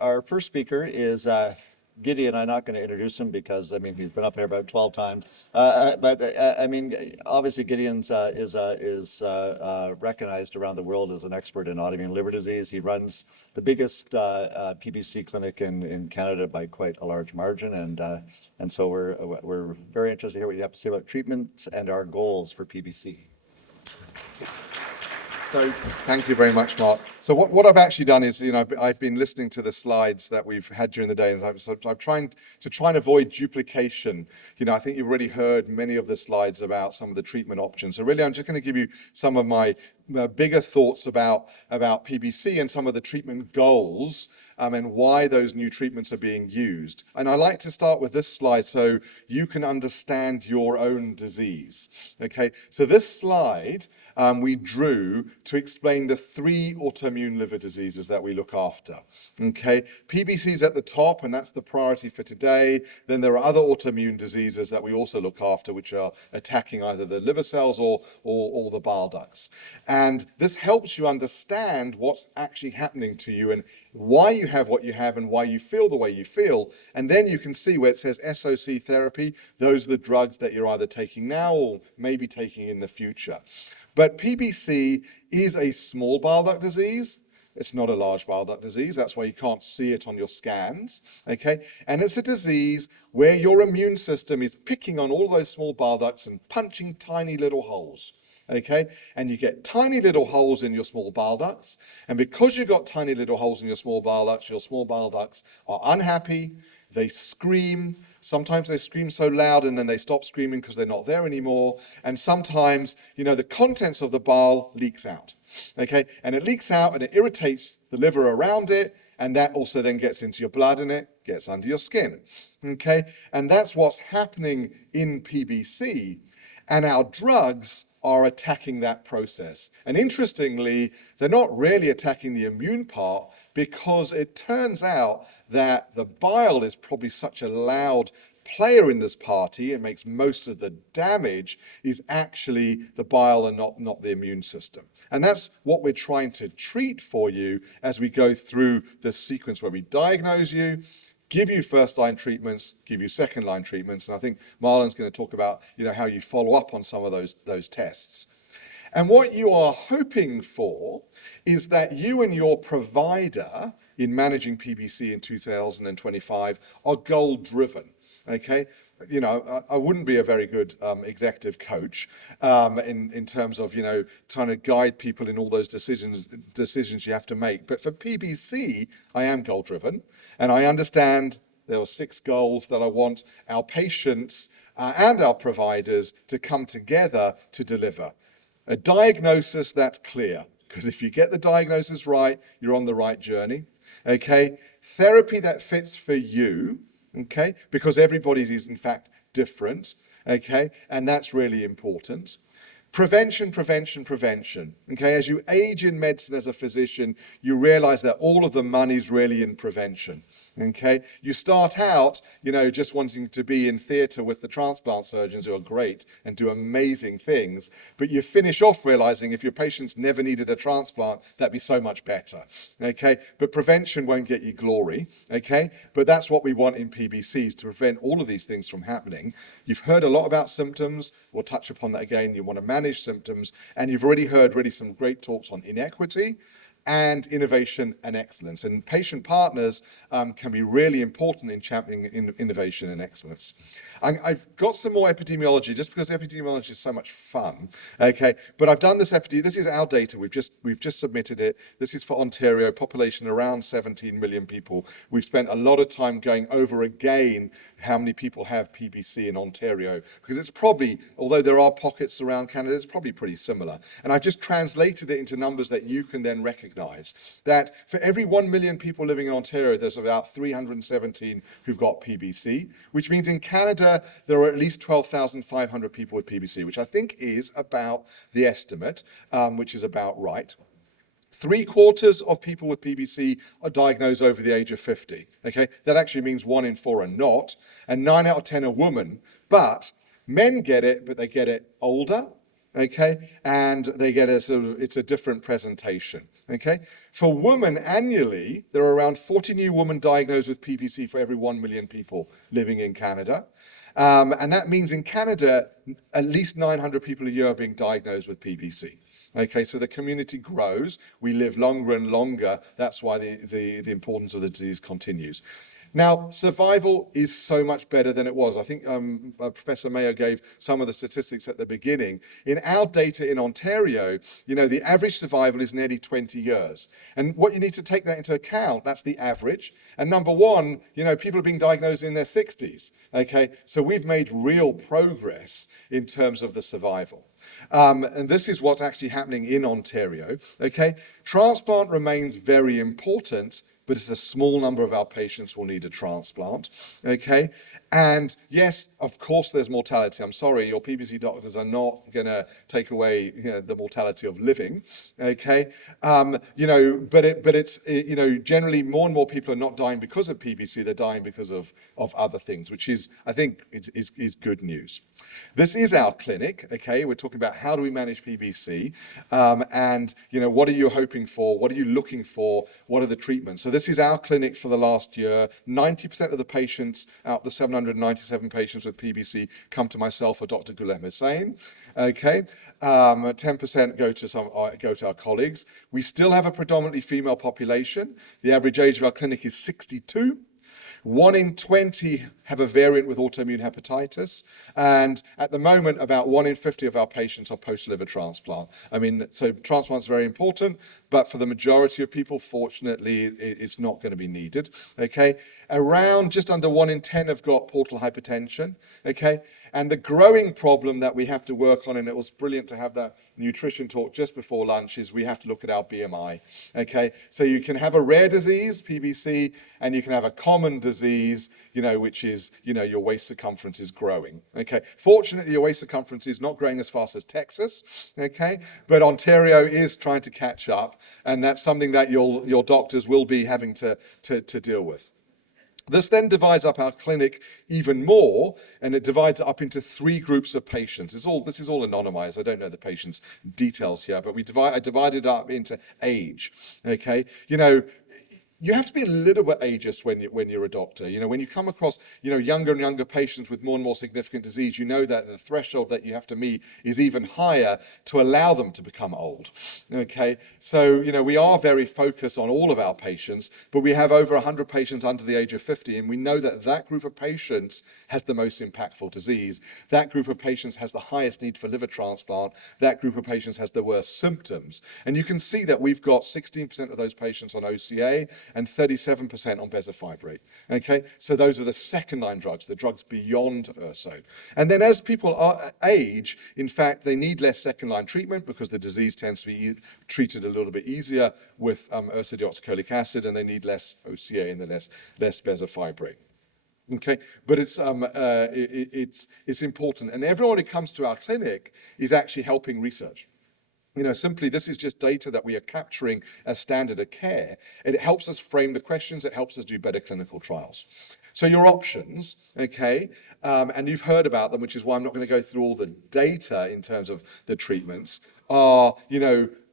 Our first speaker is Gideon. I'm not going to introduce him because he's been up here about 12 times. But obviously Gideon's is recognized around the world as an expert in autoimmune liver disease. He runs the biggest PBC clinic in Canada by quite a large margin, and so we're very interested to hear what you have to say about treatments and our goals for PBC. So thank you very much, Mark. So what I've actually done is, I've been listening to the slides that we've had during the day, and I'm trying to avoid duplication. I think you've already heard many of the slides about some of the treatment options. So really, I'm just going to give you some of my bigger thoughts about PBC and some of the treatment goals and why those new treatments are being used. And I like to start with this slide so you can understand your own disease. Okay, so this slide we drew to explain the 3 autoimmune liver diseases that we look after. Okay, PBC is at the top, and that's the priority for today. Then there are other autoimmune diseases that we also look after, which are attacking either the liver cells or the bile ducts. And this helps you understand what's actually happening to you and why you have what you have and why you feel the way you feel. And then you can see where it says SOC therapy. Those are the drugs that you're either taking now or maybe taking in the future. But PBC is a small bile duct disease. It's not a large bile duct disease. That's why you can't see it on your scans, okay? And it's a disease where your immune system is picking on all those small bile ducts and punching tiny little holes, okay? And you get tiny little holes in your small bile ducts. And because you've got tiny little holes in your small bile ducts are unhappy, they scream. Sometimes they scream so loud and then they stop screaming because they're not there anymore. And sometimes, the contents of the bile leaks out, okay? And it leaks out and it irritates the liver around it, and that also then gets into your blood and it gets under your skin, okay? And that's what's happening in PBC. And our drugs are attacking that process. And interestingly, they're not really attacking the immune part, because it turns out that the bile is probably such a loud player in this party, and makes most of the damage, is actually the bile and not the immune system. And that's what we're trying to treat for you as we go through the sequence where we diagnose you, give you first-line treatments, give you second-line treatments, and I think Marlon's going to talk about how you follow up on some of those tests. And what you are hoping for is that you and your provider in managing PBC in 2025 are goal-driven, okay? I wouldn't be a very good executive coach in terms of, trying to guide people in all those decisions you have to make. But for PBC, I am goal-driven, and I understand there are 6 goals that I want our patients and our providers to come together to deliver. A diagnosis that's clear, because if you get the diagnosis right, you're on the right journey, okay? Therapy that fits for you, okay? Because everybody is in fact different, okay? And that's really important. Prevention, okay? As you age in medicine as a physician, you realize that all of the money is really in prevention, okay? You start out, just wanting to be in theatre with the transplant surgeons who are great and do amazing things, but you finish off realizing if your patients never needed a transplant, that'd be so much better, okay? But prevention won't get you glory, okay? But that's what we want in PBCs, to prevent all of these things from happening. You've heard a lot about symptoms. We'll touch upon that again. You want to manage symptoms, and you've already heard really some great talks on inequity and innovation and excellence. And patient partners can be really important in championing innovation and excellence. I've got some more epidemiology, just because epidemiology is so much fun, okay? But I've done this this is our data, we've just submitted it. This is for Ontario, population around 17 million people. We've spent a lot of time going over again how many people have PBC in Ontario, because it's probably, although there are pockets around Canada, it's probably pretty similar. And I've just translated it into numbers that you can then recognize. That for every 1 million people living in Ontario, there's about 317 who've got PBC, which means in Canada, there are at least 12,500 people with PBC, which I think is about the estimate, which is about right. 3/4 of people with PBC are diagnosed over the age of 50, okay? That actually means 1 in 4 are not, and 9 out of 10 are women. But men get it, but they get it older, okay? And they get it's a different presentation, okay? For women annually, there are around 40 new women diagnosed with PBC for every 1 million people living in Canada. And that means in Canada, at least 900 people a year are being diagnosed with PBC. Okay, so the community grows, we live longer and longer, that's why the importance of the disease continues. Now, survival is so much better than it was. I think Professor Mayo gave some of the statistics at the beginning. In our data in Ontario, the average survival is nearly 20 years. And what you need to take that into account, that's the average. And number one, people are being diagnosed in their 60s. Okay, so we've made real progress in terms of the survival. And this is what's actually happening in Ontario. Okay, transplant remains very important, but it's a small number of our patients will need a transplant, okay? And yes, of course there's mortality. I'm sorry, your PBC doctors are not gonna take away the mortality of living, okay? But it's, generally more and more people are not dying because of PBC, they're dying because of other things, which is, I think, is good news. This is our clinic, okay? We're talking about how do we manage PBC, and what are you hoping for? What are you looking for? What are the treatments? So this is our clinic for the last year. 90% of the patients out of the 797 patients with PBC come to myself or Dr. Gulem Hussain, okay? 10% go to our colleagues. We still have a predominantly female population. The average age of our clinic is 62. 1 in 20 have a variant with autoimmune hepatitis, and at the moment, about 1 in 50 of our patients are post-liver transplant. So transplant's very important, but for the majority of people, fortunately, it's not going to be needed, okay? Around just under 1 in 10 have got portal hypertension, okay? And the growing problem that we have to work on, and it was brilliant to have that nutrition talk just before lunch, is we have to look at our BMI, okay? So you can have a rare disease, PBC, and you can have a common disease, which is, your waist circumference is growing, okay? Fortunately, your waist circumference is not growing as fast as Texas, okay? But Ontario is trying to catch up, and that's something that your doctors will be having to deal with. This then divides up our clinic even more, and it divides it up into 3 groups of patients. This is all anonymized. I don't know the patient's details here, but I divided it up into age. Okay, you have to be a little bit ageist when you're a doctor. When you come across younger and younger patients with more and more significant disease, that the threshold that you have to meet is even higher to allow them to become old. Okay, so we are very focused on all of our patients, but we have over 100 patients under the age of 50, and we know that group of patients has the most impactful disease. That group of patients has the highest need for liver transplant. That group of patients has the worst symptoms, and you can see that we've got 16% of those patients on OCA and 37% on bezafibrate, okay? So those are the second-line drugs, the drugs beyond urso. And then as people age, in fact, they need less second-line treatment because the disease tends to be treated a little bit easier with ursodeoxycholic acid, and they need less OCA and less bezafibrate. Okay, but it's important, and everyone who comes to our clinic is actually helping research. Simply, this is just data that we are capturing as standard of care. It helps us frame the questions. It helps us do better clinical trials. So your options, okay, and you've heard about them, which is why I'm not going to go through all the data in terms of the treatments, are,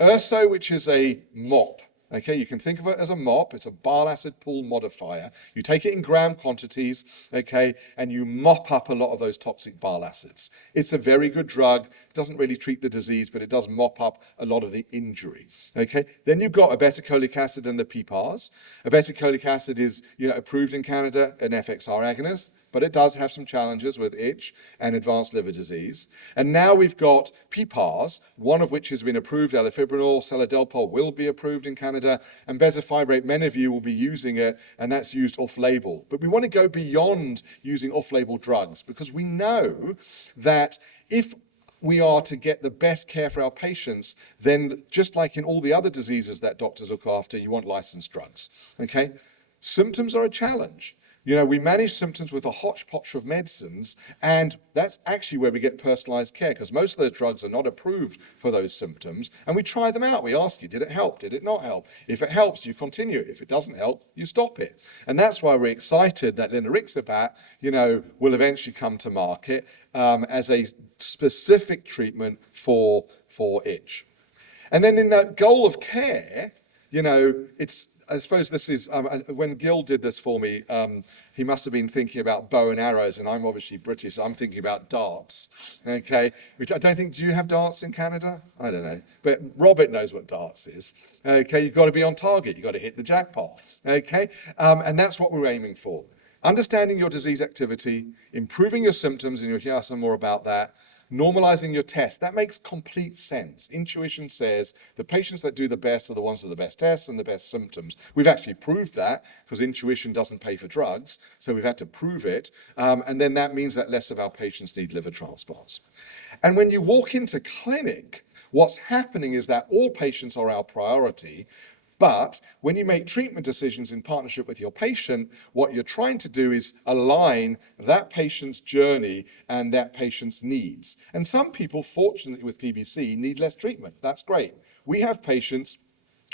urso, which is a MOP. Okay, you can think of it as a MOP. It's a bile acid pool modifier. You take it in gram quantities, okay, and you mop up a lot of those toxic bile acids. It's a very good drug. It doesn't really treat the disease, but it does mop up a lot of the injury, okay? Then you've got obeticholic acid and the PPARs. Obeticholic acid is, approved in Canada, an FXR agonist, but it does have some challenges with itch and advanced liver disease. And now we've got PPARs, one of which has been approved, elafibranor, seladelpar will be approved in Canada, and bezafibrate, many of you will be using it, and that's used off-label. But we want to go beyond using off-label drugs, because we know that if we are to get the best care for our patients, then just like in all the other diseases that doctors look after, you want licensed drugs, okay? Symptoms are a challenge. We manage symptoms with a hodgepodge of medicines, and that's actually where we get personalized care, because most of those drugs are not approved for those symptoms, and we try them out. We ask you, did it help? Did it not help? If it helps, you continue. If it doesn't help, you stop it. And that's why we're excited that linerixibat, will eventually come to market as a specific treatment for itch. And then in that goal of care, I suppose this is, when Gil did this for me, he must have been thinking about bow and arrows, and I'm obviously British, so I'm thinking about darts, okay? Which I don't think, do you have darts in Canada? I don't know. But Robert knows what darts is, okay? You've got to be on target, you've got to hit the jackpot, okay? And that's what we're aiming for. Understanding your disease activity, improving your symptoms, and you'll hear some more about that, normalizing your test. That makes complete sense. Intuition says the patients that do the best are the ones with the best tests and the best symptoms. We've actually proved that because intuition doesn't pay for drugs, so we've had to prove it. And then that means that less of our patients need liver transplants. And when you walk into clinic, what's happening is that all patients are our priority. But when you make treatment decisions in partnership with your patient, what you're trying to do is align that patient's journey and that patient's needs. And some people, fortunately with PBC, need less treatment. That's great. We have patients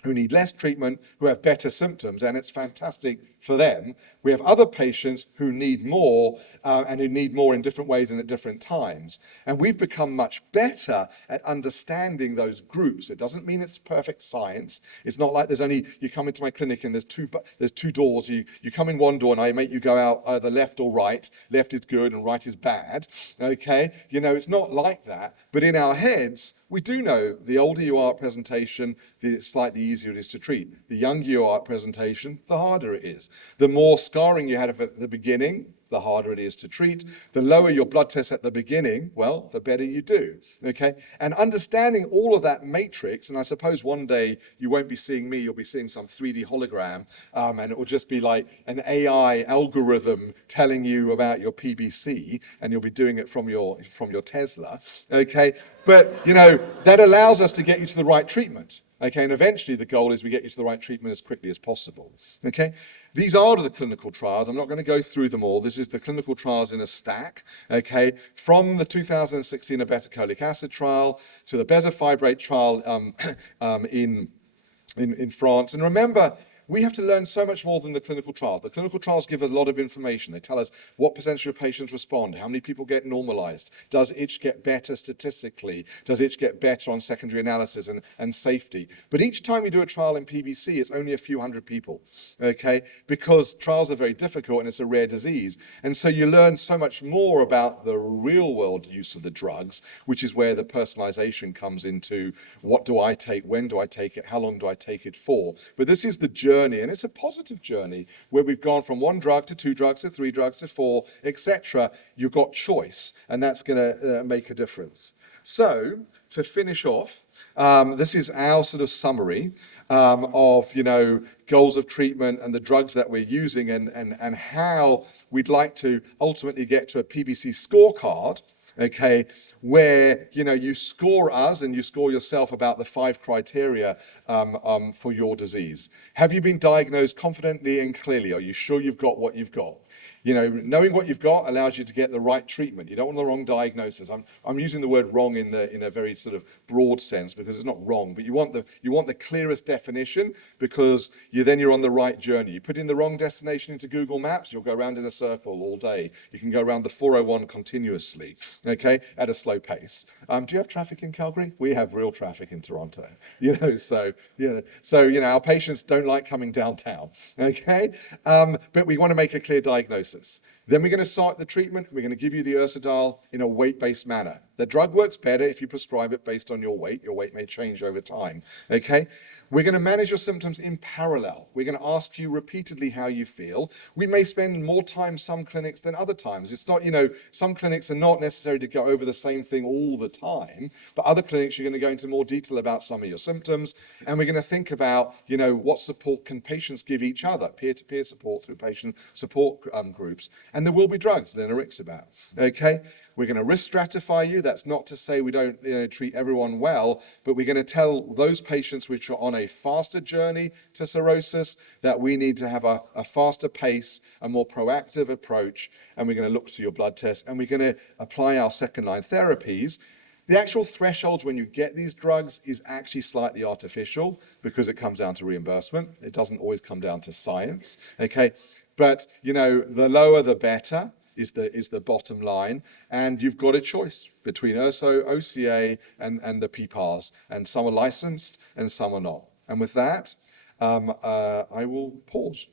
who need less treatment, who have better symptoms, and it's fantastic for them. We have other patients who need more, and who need more in different ways and at different times. And we've become much better at understanding those groups. It doesn't mean it's perfect science. It's not like you come into my clinic and there's two doors. You come in one door and I make you go out either left or right. Left is good and right is bad, okay? It's not like that. But in our heads, we do know the older you are at presentation, the slightly easier it is to treat. The younger you are at presentation, the harder it is. The more scarring you had at the beginning, the harder it is to treat. The lower your blood tests at the beginning, well, the better you do, okay? And understanding all of that matrix, and I suppose one day you won't be seeing me, you'll be seeing some 3D hologram, and it will just be like an AI algorithm telling you about your PBC, and you'll be doing it from your Tesla, okay? But, that allows us to get you to the right treatment. Okay, and eventually the goal is we get you to the right treatment as quickly as possible. Okay, these are the clinical trials. I'm not going to go through them all. This is the clinical trials in a stack. Okay, from the 2016 obeticholic acid trial to the bezafibrate trial in France. And remember, we have to learn so much more than the clinical trials. The clinical trials give us a lot of information. They tell us what percentage of patients respond, how many people get normalized, does itch get better statistically, does itch get better on secondary analysis and safety. But each time we do a trial in PBC, it's only a few hundred people, okay? Because trials are very difficult and it's a rare disease. And so you learn so much more about the real world use of the drugs, which is where the personalization comes into what do I take, when do I take it, how long do I take it for. But this is the journey, and it's a positive journey where we've gone from 1 drug to 2 drugs to 3 drugs to 4, etc. You've got choice, and that's going to make a difference. So to finish off, this is our sort of summary of goals of treatment and the drugs that we're using and how we'd like to ultimately get to a PBC scorecard. Okay, where you score us and you score yourself about the 5 criteria for your disease. Have you been diagnosed confidently and clearly? Are you sure you've got what you've got? Knowing what you've got allows you to get the right treatment. You don't want the wrong diagnosis. I'm using the word wrong in a very sort of broad sense because it's not wrong, but you want the clearest definition because you're on the right journey. You put in the wrong destination into Google Maps, you'll go around in a circle all day. You can go around the 401 continuously, okay, at a slow pace. Do you have traffic in Calgary? We have real traffic in Toronto. So our patients don't like coming downtown, okay? But we want to make a clear diagnosis. Then we're going to start the treatment. We're going to give you the Ursodiol in a weight-based manner. The drug works better if you prescribe it based on your weight. Your weight may change over time, okay? We're going to manage your symptoms in parallel. We're going to ask you repeatedly how you feel. We may spend more time some clinics than other times. It's not, some clinics are not necessary to go over the same thing all the time, but other clinics you're going to go into more detail about some of your symptoms, and we're going to think about, what support can patients give each other, peer-to-peer support through patient support groups, and there will be drugs, linerixibat, okay? We're going to risk stratify you. That's not to say we don't treat everyone well, but we're going to tell those patients which are on a faster journey to cirrhosis that we need to have a faster pace, a more proactive approach, and we're going to look to your blood test, and we're going to apply our second-line therapies. The actual thresholds when you get these drugs is actually slightly artificial because it comes down to reimbursement. It doesn't always come down to science, okay? But, the lower the better is the bottom line. And you've got a choice between URSO, OCA, and the PPARs. And some are licensed and some are not. And with that, I will pause.